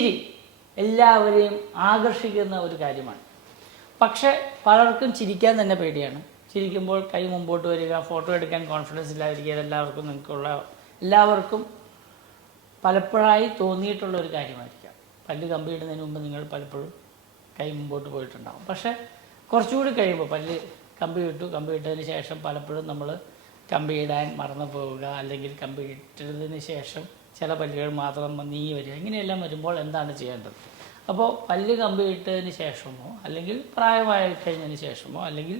പുഞ്ചിരി എല്ലാവരെയും ആകർഷിക്കുന്ന ഒരു കാര്യമാണ്. പക്ഷേ പലർക്കും ചിരിക്കാൻ തന്നെ പേടിയാണ്. ചിരിക്കുമ്പോൾ കൈ മുമ്പോട്ട് വരിക, ഫോട്ടോ എടുക്കാൻ കോൺഫിഡൻസ് ഇല്ലാതിരിക്കുക, എല്ലാവർക്കും പലപ്പോഴായി തോന്നിയിട്ടുള്ള ഒരു കാര്യമായിരിക്കാം. പല്ല് കമ്പിയിടുന്നതിന് മുമ്പ് നിങ്ങൾ പലപ്പോഴും കൈ മുമ്പോട്ട് പോയിട്ടുണ്ടാകും. പക്ഷേ കുറച്ചുകൂടി കഴിയുമ്പോൾ പല്ല് കമ്പിയിട്ടതിന് ശേഷം പലപ്പോഴും നമ്മൾ കമ്പിയിടാൻ മറന്നു പോവുക, അല്ലെങ്കിൽ കമ്പിയിട്ടതിന് ശേഷം ചില പല്ലുകൾ മാത്രം നീങ്ങി വരിക, ഇങ്ങനെയെല്ലാം വരുമ്പോൾ എന്താണ് ചെയ്യേണ്ടത്? അപ്പോൾ പല്ല് കമ്പിയിട്ടതിന് ശേഷമോ അല്ലെങ്കിൽ പ്രായമായി കഴിഞ്ഞതിന് ശേഷമോ അല്ലെങ്കിൽ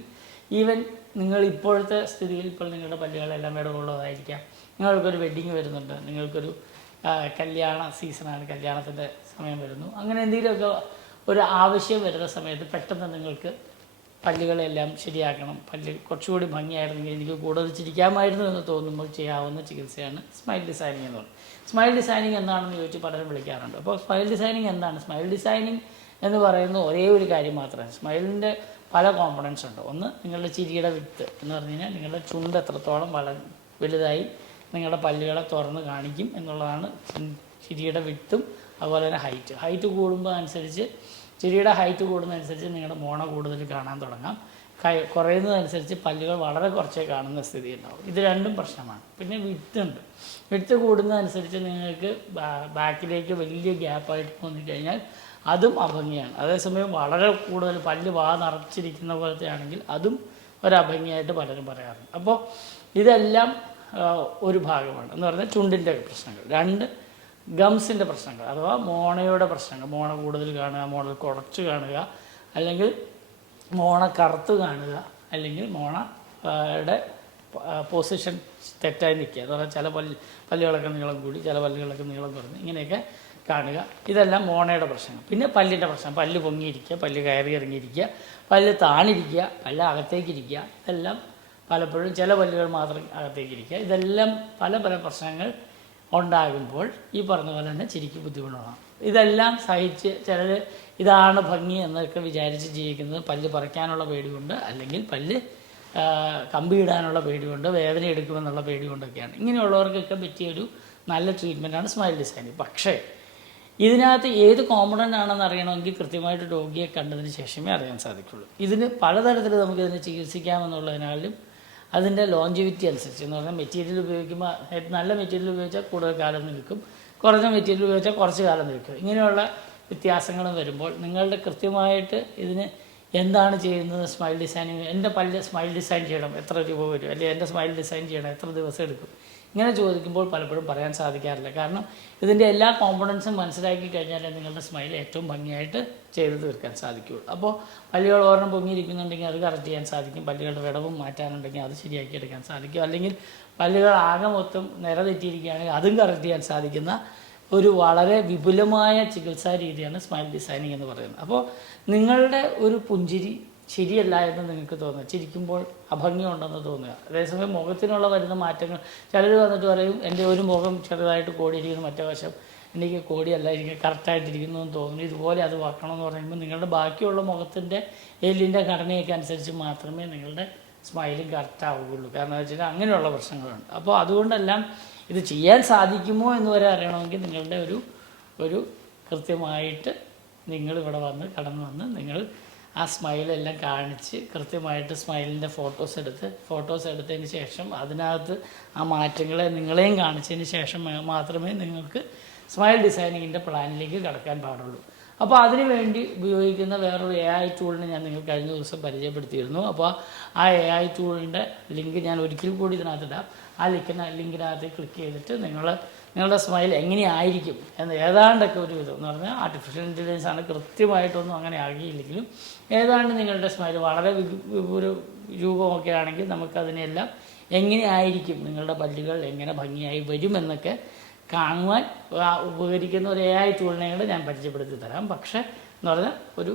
ഈവൻ നിങ്ങൾ ഇപ്പോഴത്തെ സ്ഥിതിയിൽ ഇപ്പോൾ നിങ്ങളുടെ പല്ലുകളെല്ലാം ഇടമുള്ളതായിരിക്കാം, നിങ്ങൾക്കൊരു വെഡ്ഡിങ് വരുന്നുണ്ട്, നിങ്ങൾക്കൊരു കല്യാണ സീസണാണ്, കല്യാണത്തിൻ്റെ സമയം വരുന്നു, അങ്ങനെ എന്തെങ്കിലുമൊക്കെ ഒരു ആവശ്യം വരുന്ന സമയത്ത് പെട്ടെന്ന് നിങ്ങൾക്ക് പല്ലുകളെല്ലാം ശരിയാക്കണം, പല്ല് കുറച്ചുകൂടി ഭംഗിയായിരുന്നെങ്കിൽ എനിക്ക് കൂടുതൽ ചിരിക്കാമായിരുന്നു എന്ന് തോന്നുമ്പോൾ ചെയ്യാവുന്ന ചികിത്സയാണ് സ്മൈൽ ഡിസൈനിങ് എന്ന് പറയുന്നത്. സ്മൈൽ ഡിസൈനിങ് എന്താണെന്ന് ചോദിച്ച് പലരും വിളിക്കാറുണ്ട്. അപ്പോൾ സ്മൈൽ ഡിസൈനിങ് എന്താണ്? സ്മൈൽ ഡിസൈനിങ് എന്ന് പറയുന്ന ഒരേ ഒരു കാര്യം മാത്രമാണ്. സ്മൈലിൻ്റെ പല കോമ്പണൻസ് ഉണ്ട്. ഒന്ന്, നിങ്ങളുടെ ചിരിയുടെ വിഡ്ത്ത് എന്ന് പറഞ്ഞു കഴിഞ്ഞാൽ നിങ്ങളുടെ ചുണ്ട് എത്രത്തോളം വലുതായി നിങ്ങളുടെ പല്ലുകളെ തുറന്ന് കാണിക്കും എന്നുള്ളതാണ് ചിരിയുടെ വിഡ്ത്തും. അതുപോലെ തന്നെ ഹൈറ്റ് കൂടുമ്പോൾ അനുസരിച്ച്, ചിരിയുടെ ഹൈറ്റ് കൂടുന്നതനുസരിച്ച് നിങ്ങളുടെ മോണ കൂടുതൽ കാണാൻ തുടങ്ങാം. കുറയുന്നതനുസരിച്ച് പല്ലുകൾ വളരെ കുറച്ചേ കാണുന്ന സ്ഥിതി ഉണ്ടാവും. ഇത് രണ്ടും പ്രശ്നമാണ്. പിന്നെ വിഡ്ത്ത് കൂടുന്നതനുസരിച്ച് നിങ്ങൾക്ക് ബാക്കിലേക്ക് വലിയ ഗ്യാപ്പായിട്ട് തോന്നിക്കഴിഞ്ഞാൽ അതും അഭംഗിയാണ്. അതേസമയം വളരെ കൂടുതൽ പല്ല് നിറച്ചിരിക്കുന്ന പോലത്തെ ആണെങ്കിൽ അതും ഒരഭംഗിയായിട്ട് പലരും പറയാറുണ്ട്. അപ്പോൾ ഇതെല്ലാം ഒരു ഭാഗമാണ് എന്ന് പറഞ്ഞാൽ ചുണ്ടിൻ്റെ പ്രശ്നങ്ങൾ. രണ്ട്, ഗംസിൻ്റെ പ്രശ്നങ്ങൾ അഥവാ മോണയുടെ പ്രശ്നങ്ങൾ. മോണ കൂടുതൽ കാണുക, മോണ കുറച്ച് കാണുക, അല്ലെങ്കിൽ മോണ കറുത്ത് കാണുക, അല്ലെങ്കിൽ മോണയുടെ പൊസിഷൻ തെറ്റായി നിൽക്കുക എന്ന് പറഞ്ഞാൽ ചില പല്ലുകളൊക്കെ നീളം കൂടി, ചില പല്ലുകളൊക്കെ നീളം കുറഞ്ഞ്, ഇങ്ങനെയൊക്കെ കാണുക. ഇതെല്ലാം മോണയുടെ പ്രശ്നങ്ങൾ. പിന്നെ പല്ലിൻ്റെ പ്രശ്നം, പല്ല് പൊങ്ങിയിരിക്കുക, പല്ല് കയറി ഇറങ്ങിയിരിക്കുക, പല്ല് താണിരിക്കുക, പല്ല് അകത്തേക്കിരിക്കുക, ഇതെല്ലാം പലപ്പോഴും ചില പല്ലുകൾ മാത്രം അകത്തേക്കിരിക്കുക. ഇതെല്ലാം പല പ്രശ്നങ്ങൾ ഉണ്ടാകുമ്പോൾ ഈ പറഞ്ഞ പോലെ തന്നെ ചിരിക്ക് ബുദ്ധിമുട്ടാണ്. ഇതെല്ലാം സഹിച്ച് ചിലർ ഇതാണ് ഭംഗി എന്നൊക്കെ വിചാരിച്ച് ജീവിക്കുന്നത് പല്ല് പറിക്കാനുള്ള പേടി കൊണ്ട്, അല്ലെങ്കിൽ പല്ല് കമ്പിയിടാനുള്ള പേടി കൊണ്ട്, വേദന എടുക്കുമെന്നുള്ള പേടി കൊണ്ടൊക്കെയാണ്. ഇങ്ങനെയുള്ളവർക്കൊക്കെ പറ്റിയൊരു നല്ല ട്രീറ്റ്മെൻറ്റാണ് സ്മൈൽ ഡിസൈനിങ്. പക്ഷേ ഇതിനകത്ത് ഏത് കോമ്പണൻ്റ് ആണെന്ന് അറിയണമെങ്കിൽ കൃത്യമായിട്ട് രോഗിയെ കണ്ടതിന് ശേഷമേ അറിയാൻ സാധിക്കുള്ളൂ. ഇതിന് പലതരത്തിൽ നമുക്കിതിനെ ചികിത്സിക്കാമെന്നുള്ളതിനാലും അതിൻ്റെ ലോഞ്ചിവിറ്റി അനുസരിച്ച് എന്ന് പറഞ്ഞാൽ മെറ്റീരിയൽ ഉപയോഗിക്കുമ്പോൾ നല്ല മെറ്റീരിയൽ ഉപയോഗിച്ചാൽ കൂടുതൽ കാലം നിൽക്കും, കുറഞ്ഞ മെറ്റീരിയൽ ഉപയോഗിച്ചാൽ കുറച്ച് കാലം നിൽക്കും. ഇങ്ങനെയുള്ള വ്യത്യാസങ്ങളും വരുമ്പോൾ നിങ്ങളുടെ കൃത്യമായിട്ട് ഇതിന് എന്താണ് ചെയ്യുന്നത്, സ്മൈൽ ഡിസൈനിങ്, എൻ്റെ പല്ല് സ്മൈൽ ഡിസൈൻ ചെയ്യണം എത്ര രൂപ വരും, അല്ലെങ്കിൽ എൻ്റെ സ്മൈൽ ഡിസൈൻ ചെയ്യണം എത്ര ദിവസം എടുക്കും, ഇങ്ങനെ ചോദിക്കുമ്പോൾ പലപ്പോഴും പറയാൻ സാധിക്കാറില്ല. കാരണം ഇതിൻ്റെ എല്ലാ കോമ്പണൻസും മനസ്സിലാക്കി കഴിഞ്ഞാലേ നിങ്ങളുടെ സ്മൈൽ ഏറ്റവും ഭംഗിയായിട്ട് ചെയ്ത് തീർക്കാൻ സാധിക്കുകയുള്ളൂ. അപ്പോൾ പല്ലുകൾ ഓർണം പൊങ്ങിയിരിക്കുന്നുണ്ടെങ്കിൽ അത് കറക്റ്റ് ചെയ്യാൻ സാധിക്കും, പല്ലുകളുടെ വിടവും മാറ്റാനുണ്ടെങ്കിൽ അത് ശരിയാക്കി എടുക്കാൻ സാധിക്കും, അല്ലെങ്കിൽ പല്ലുകൾ ആകെ മൊത്തം നിര തെറ്റിയിരിക്കുകയാണെങ്കിൽ അതും കറക്റ്റ് ചെയ്യാൻ സാധിക്കുന്ന ഒരു വളരെ വിപുലമായ ചികിത്സാ രീതിയാണ് സ്മൈൽ ഡിസൈനിങ് എന്ന് പറയുന്നത്. അപ്പോൾ നിങ്ങളുടെ ഒരു പുഞ്ചിരി ശരിയല്ല എന്ന് നിങ്ങൾക്ക് തോന്നുക, ചിരിക്കുമ്പോൾ അഭംഗിയുണ്ടെന്ന് തോന്നുക. അതേസമയം മുഖത്തിനുള്ള വരുന്ന മാറ്റങ്ങൾ, ചിലർ വന്നിട്ട് പറയും എൻ്റെ ഒരു മുഖം ചെറുതായിട്ട് കോടിയിരിക്കുന്നു, മറ്റേ വശം എനിക്ക് കോടിയല്ല, എനിക്ക് കറക്റ്റായിട്ടിരിക്കുന്നു എന്ന് തോന്നുന്നു, ഇതുപോലെ അത് വെക്കണമെന്ന് പറയുമ്പോൾ നിങ്ങളുടെ ബാക്കിയുള്ള മുഖത്തിൻ്റെ എല്ലിൻ്റെ ഘടനയൊക്കെ അനുസരിച്ച് മാത്രമേ നിങ്ങളുടെ സ്മൈലും കറക്റ്റ് ആവുകയുള്ളൂ. കാരണം എന്ന് വെച്ചാൽ അങ്ങനെയുള്ള പ്രശ്നങ്ങളുണ്ട്. അപ്പോൾ അതുകൊണ്ടെല്ലാം ഇത് ചെയ്യാൻ സാധിക്കുമോ എന്ന് വരെ അറിയണമെങ്കിൽ നിങ്ങളുടെ ഒരു കൃത്യമായിട്ട് നിങ്ങളിവിടെ കടന്നു വന്ന് നിങ്ങൾ ആ സ്മൈലെല്ലാം കാണിച്ച് കൃത്യമായിട്ട് സ്മൈലിൻ്റെ ഫോട്ടോസ് എടുത്തതിന് ശേഷം അതിനകത്ത് ആ മാറ്റങ്ങളെ നിങ്ങളെയും കാണിച്ചതിന് ശേഷം മാത്രമേ നിങ്ങൾക്ക് സ്മൈൽ ഡിസൈനിങ്ങിൻ്റെ പ്ലാനിലേക്ക് കടക്കാൻ പാടുള്ളൂ. അപ്പോൾ അതിനു വേണ്ടി ഉപയോഗിക്കുന്ന വേറൊരു AI ടൂളിനെ ഞാൻ നിങ്ങൾ കഴിഞ്ഞ ദിവസം പരിചയപ്പെടുത്തിയിരുന്നു. അപ്പോൾ ആ AI ടൂളിൻ്റെ ലിങ്ക് ഞാൻ ഒരിക്കൽ കൂടി ഇതിനകത്തിടാം. ആ ലിങ്കിനകത്ത് ക്ലിക്ക് ചെയ്തിട്ട് നിങ്ങളുടെ സ്മൈൽ എങ്ങനെയായിരിക്കും എന്ന് ഏതാണ്ടൊക്കെ ഒരു വിധം എന്ന് പറഞ്ഞാൽ ആർട്ടിഫിഷ്യൽ ഇൻ്റലിജൻസ് ആണ്, കൃത്യമായിട്ടൊന്നും അങ്ങനെ ആകിയില്ലെങ്കിലും ഏതാണ്ട് നിങ്ങളുടെ സ്മൈൽ വളരെ ഒരു രൂപമൊക്കെ ആണെങ്കിൽ നമുക്കതിനെല്ലാം എങ്ങനെയായിരിക്കും, നിങ്ങളുടെ പല്ലുകൾ എങ്ങനെ ഭംഗിയായി വരുമെന്നൊക്കെ കാണുവാൻ ഉപകരിക്കുന്ന ഒരു AI ടൂളിനെ കൂടെ ഞാൻ പരിചയപ്പെടുത്തി തരാം. പക്ഷേ എന്ന് പറഞ്ഞാൽ ഒരു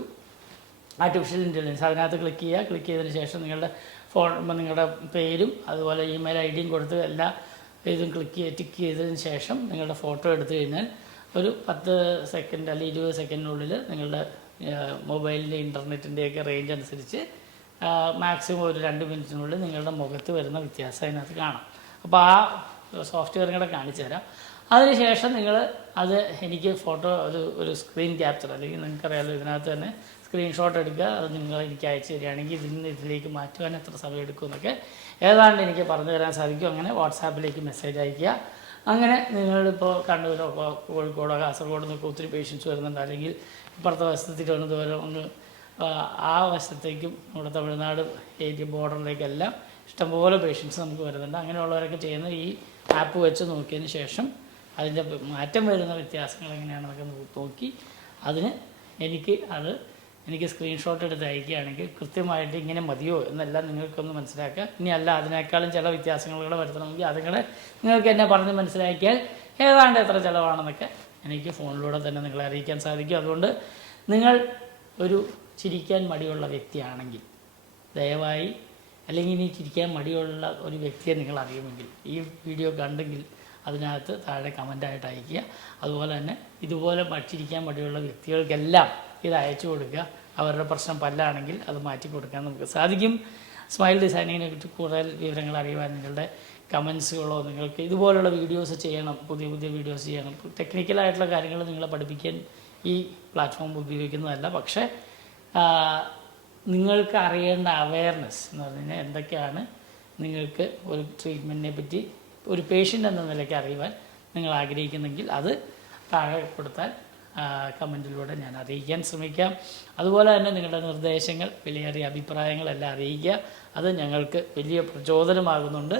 ആർട്ടിഫിഷ്യൽ ഇൻ്റലിജൻസ് അതിനകത്ത് ക്ലിക്ക് ചെയ്തതിന് ശേഷം നിങ്ങളുടെ പേരും അതുപോലെ ഇമെയിൽ IDയും കൊടുത്ത് എല്ലാ ഇതും ടിക്ക് ചെയ്തതിന് ശേഷം നിങ്ങളുടെ ഫോട്ടോ എടുത്തു കഴിഞ്ഞാൽ ഒരു 10 സെക്കൻഡ് അല്ലെങ്കിൽ 20 സെക്കൻഡിനുള്ളിൽ നിങ്ങളുടെ മൊബൈലിൻ്റെ ഇൻ്റർനെറ്റിൻ്റെയൊക്കെ റേഞ്ച് അനുസരിച്ച് മാക്സിമം ഒരു 2 മിനിറ്റിനുള്ളിൽ നിങ്ങളുടെ മുഖത്ത് വരുന്ന വ്യത്യാസം അതിനകത്ത് കാണാം. അപ്പോൾ ആ സോഫ്റ്റ്വെയറും കൂടെ കാണിച്ചു തരാം. അതിനുശേഷം നിങ്ങൾ അത് എനിക്ക് ഫോട്ടോ ഒരു സ്ക്രീൻ ക്യാപ്ചർ അല്ലെങ്കിൽ നിങ്ങൾക്കറിയാമല്ലോ ഇതിനകത്ത് തന്നെ സ്ക്രീൻഷോട്ട് എടുക്കുക, അത് നിങ്ങൾ എനിക്ക് അയച്ചു തരികയാണെങ്കിൽ ഇതിലേക്ക് മാറ്റുവാൻ എത്ര സമയം എടുക്കുമെന്നൊക്കെ ഏതാണ്ട് എനിക്ക് പറഞ്ഞു തരാൻ സാധിക്കും. അങ്ങനെ വാട്സാപ്പിലേക്ക് മെസ്സേജ് അയയ്ക്കുക. അങ്ങനെ നിങ്ങളിപ്പോൾ കണ്ണൂരോ കോഴിക്കോടോ കാസർഗോഡോ നിന്നൊക്കെ ഒത്തിരി പേഷ്യൻസ് വരുന്നുണ്ട്, അല്ലെങ്കിൽ ഇപ്പുറത്തെ വശത്ത് തിരുവനന്തപുരം ഒന്ന് ആ വശത്തേക്കും നമ്മുടെ തമിഴ്നാട് ഏരിയ ബോർഡറിലേക്കെല്ലാം ഇഷ്ടംപോലെ പേഷ്യൻസ് നമുക്ക് വരുന്നുണ്ട്. അങ്ങനെയുള്ളവരൊക്കെ ചെയ്യുന്ന ഈ ആപ്പ് വെച്ച് നോക്കിയതിന് ശേഷം അതിൻ്റെ മാറ്റം വരുന്ന വ്യത്യാസങ്ങൾ എങ്ങനെയാണെന്നൊക്കെ നോക്കി അതിന് എനിക്ക് സ്ക്രീൻഷോട്ട് എടുത്ത് അയക്കുകയാണെങ്കിൽ കൃത്യമായിട്ട് ഇങ്ങനെ മതിയോ എന്നെല്ലാം നിങ്ങൾക്കൊന്ന് മനസ്സിലാക്കുക. ഇനി അല്ല അതിനേക്കാളും ചില വ്യത്യാസങ്ങളൂടെ വരുത്തണമെങ്കിൽ അതുങ്ങളെ നിങ്ങൾക്ക് എന്നെ പറഞ്ഞ് മനസ്സിലാക്കിയാൽ ഏതാണ്ട് എത്ര ചിലവാണെന്നൊക്കെ എനിക്ക് ഫോണിലൂടെ തന്നെ നിങ്ങളെ അറിയിക്കാൻ സാധിക്കും. അതുകൊണ്ട് നിങ്ങൾ ഒരു ചിരിക്കാൻ മടിയുള്ള വ്യക്തിയാണെങ്കിൽ ദയവായി, അല്ലെങ്കിൽ ഇനി ചിരിക്കാൻ മടിയുള്ള ഒരു വ്യക്തിയെ നിങ്ങൾ അറിയുമെങ്കിൽ ഈ വീഡിയോ കണ്ടെങ്കിൽ അതിനകത്ത് താഴെ കമൻ്റായിട്ട് അയയ്ക്കുക. അതുപോലെ തന്നെ ഇതുപോലെ ചിരിക്കാൻ മടിയുള്ള വ്യക്തികൾക്കെല്ലാം ഇത് അയച്ചു കൊടുക്കുക. അവരുടെ പ്രശ്നം പല്ലാണെങ്കിൽ അത് മാറ്റി കൊടുക്കാൻ നമുക്ക് സാധിക്കും. സ്മൈൽ ഡിസൈനിങ്ങിനെ കുറിച്ച് കൂടുതൽ വിവരങ്ങൾ അറിയുവാൻ നിങ്ങളുടെ കമൻസുകളോ, നിങ്ങൾക്ക് ഇതുപോലുള്ള വീഡിയോസ് ചെയ്യണം, പുതിയ വീഡിയോസ് ചെയ്യണം, ടെക്നിക്കലായിട്ടുള്ള കാര്യങ്ങൾ നിങ്ങളെ പഠിപ്പിക്കാൻ ഈ പ്ലാറ്റ്ഫോം ഉപയോഗിക്കുന്നതല്ല. പക്ഷേ നിങ്ങൾക്ക് അറിയേണ്ട അവയർനെസ് എന്ന് പറഞ്ഞു കഴിഞ്ഞാൽ എന്തൊക്കെയാണ് നിങ്ങൾക്ക് ഒരു ട്രീറ്റ്മെൻറ്റിനെ പറ്റി ഒരു പേഷ്യൻ്റ് എന്ന നിലയ്ക്ക് അറിയുവാൻ നിങ്ങൾ ആഗ്രഹിക്കുന്നെങ്കിൽ അത് താഴെ കൊടുത്താൽ കമൻറ്റിലൂടെ ഞാൻ അറിയിക്കാൻ ശ്രമിക്കാം. അതുപോലെ തന്നെ നിങ്ങളുടെ നിർദ്ദേശങ്ങൾ, വിലയേറിയ അഭിപ്രായങ്ങളെല്ലാം അറിയിക്കുക. അത് ഞങ്ങൾക്ക് വലിയ പ്രചോദനമാകുന്നുണ്ട്.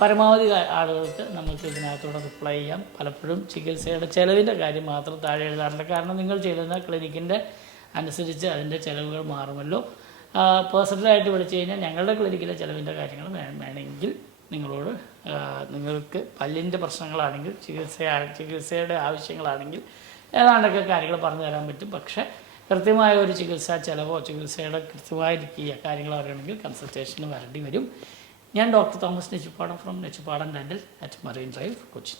പരമാവധി ആളുകൾക്ക് നമുക്ക് ഇതിനകത്തൂടെ റിപ്ലൈ ചെയ്യാം. പലപ്പോഴും ചികിത്സയുടെ ചിലവിൻ്റെ കാര്യം മാത്രം താഴെ എഴുതാറുണ്ട്. കാരണം നിങ്ങൾ ചെയ്യുന്ന ക്ലിനിക്കിൻ്റെ അനുസരിച്ച് അതിൻ്റെ ചിലവുകൾ മാറുമല്ലോ. പേഴ്സണലായിട്ട് വിളിച്ചു കഴിഞ്ഞാൽ ഞങ്ങളുടെ ക്ലിനിക്കിലെ ചിലവിൻ്റെ കാര്യങ്ങൾ വേണമെങ്കിൽ നിങ്ങളോട് നിങ്ങൾക്ക് പല്ലിൻ്റെ പ്രശ്നങ്ങളാണെങ്കിൽ ചികിത്സയുടെ ആവശ്യങ്ങളാണെങ്കിൽ ഏതാണ്ടൊക്കെ കാര്യങ്ങൾ പറഞ്ഞു തരാൻ പറ്റും. പക്ഷേ കൃത്യമായ ഒരു ചികിത്സാ ചിലവോ ചികിത്സയുടെ കൃത്യമായിരിക്കുക കാര്യങ്ങൾ അറിയണമെങ്കിൽ കൺസൾട്ടേഷന് വരേണ്ടി വരും. ഞാൻ doctor Thomas Nechippadam from Nechippadam dental at marine drive, Kochi.